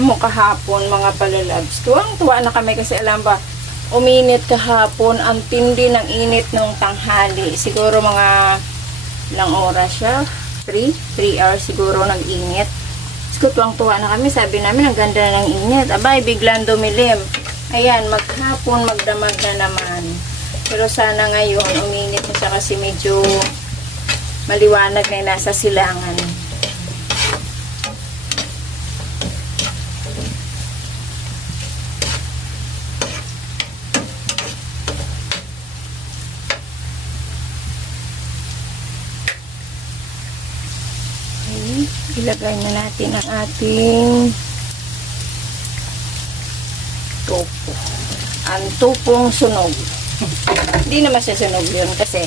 mo kahapon mga palalabs. Tuwang-tuwa na kami kasi alam ba, uminit kahapon. Ang tindi ng init nung tanghali. Siguro mga ilang oras siya. 3 hours siguro nag-init. So, tuwang-tuwa na kami. Sabi namin, ang ganda na ng init. Abay, biglang dumilim. Ayan, maghapon, magdamag na naman. Pero sana ngayon, uminit na siya kasi medyo maliwanag na nasa silangan. Ilagay na natin ang ating topo. Ang topong sunog. Hindi naman siya sunog yun kasi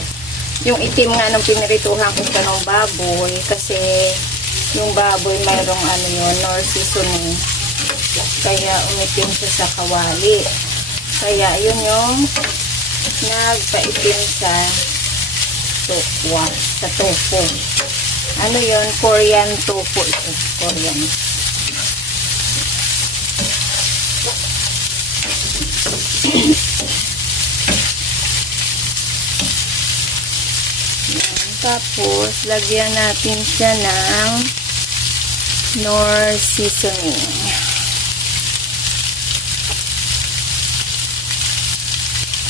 yung itim nga nung pinirituhan ko sa ng baboy kasi yung baboy mayroong ano yun, nor seasoning. Kaya umitim siya sa kawali. Kaya yun yung nagpaitim sa tokwa, sa topo. Ano yun? Korean tofu ito. Korean. Tapos, lagyan natin siya ng nor seasoning.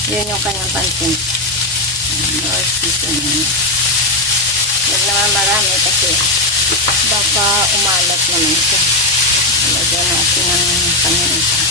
Yun yung kanyang pansin. Nor seasoning. Huwag naman marami kasi baka umalat naman siya. Lagyan natin ng paminta.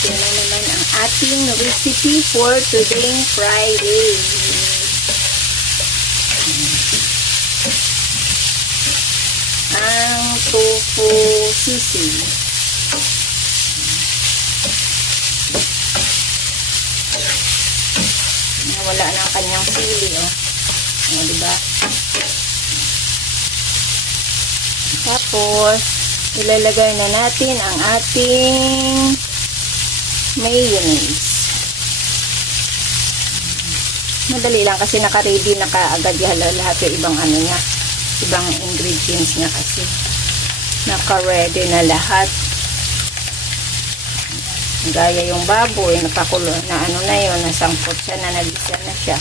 Ito na naman ang ating recipe for today's Friday. Ang tofu sisig. Wala na ang kanyang sili, oh. O, diba? Tapos, ilalagay na natin ang ating mayonnaise. Madali lang kasi naka-ready na kaagad lahat yung ibang ano niya, ibang ingredients niya kasi naka-ready na lahat. Gaya yung baboy, nakakulo na ano na yun, nasangkot siya na, nagisa na siya.